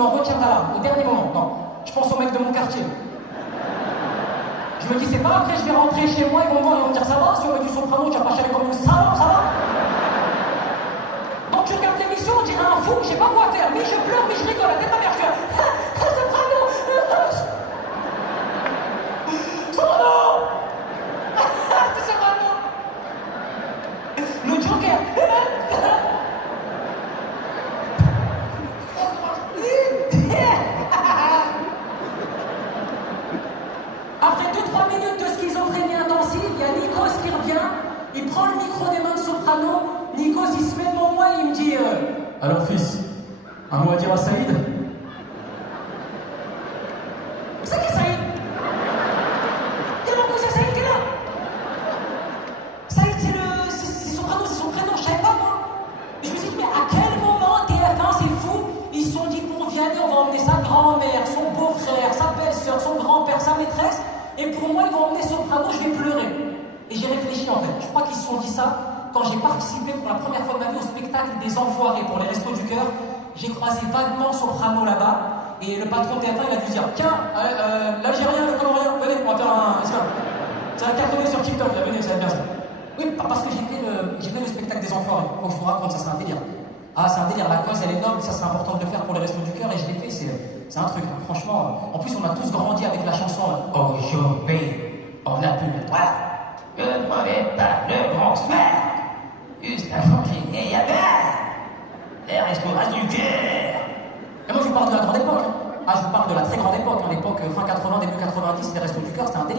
m'en retiendra là, au dernier moment. Non, je pense aux mecs de mon quartier. Je me dis, c'est pas après, je vais rentrer chez moi, ils vont me voir, ils vont me dire, ça va, si on met du soprano, tu vas pas chialer comme une salope, ça va? Donc tu regardes l'émission, on dirait un fou, je sais pas quoi faire, mais je pleure, mais je rigole, à tête ma mère, je fais, soprano, soprano, c'est soprano, le Joker. Après 2-3 minutes de schizophrénie intensive, il y a Nikos qui revient, il prend le micro des mains de soprano, Nikos il se met devant moi et il me dit alors fils, un mot à dire à Saïd? C'est qui Saïd? Il y a mon cousin Saïd qui est là. Saïd c'est soprano, c'est son prénom, je savais pas moi. Et je me suis dit mais à quel moment TF1 c'est fou, ils se sont dit pour Vianney on va emmener sa grand-mère, son beau-frère, sa belle-sœur, son grand-père, sa maîtresse. Et pour moi, ils vont emmener soprano, je vais pleurer. Et j'ai réfléchi en fait. Je crois qu'ils se sont dit ça quand j'ai participé pour la première fois de ma vie au spectacle des Enfoirés pour les Restos du Cœur. J'ai croisé vaguement soprano là-bas. Et le patron de TF1, il a dû dire tiens, l'Algérien, le Comorien, venez, on va faire un. Ça va cartonner sur TikTok, là, venez, ça va bien ça. Oui, parce que j'ai fait le spectacle des Enfoirés. Faut que je vous raconte, ça c'est un délire. Ah, c'est un délire, la cause elle est noble, ça c'est important de le faire pour les Restos du Cœur et je l'ai fait, c'est un truc, hein. Franchement. En plus, on a tous grandi avec la chanson aujourd'hui, on a pu le droit que ne prenait pas le bonsoir. Juste avant qu'il n'y ait les Restos du Cœur. Et moi, je vous parle de la grande époque. Hein. Ah, je vous parle de la très grande époque, hein. L'époque fin 80, début 90, les Restos du Cœur, c'était un délire.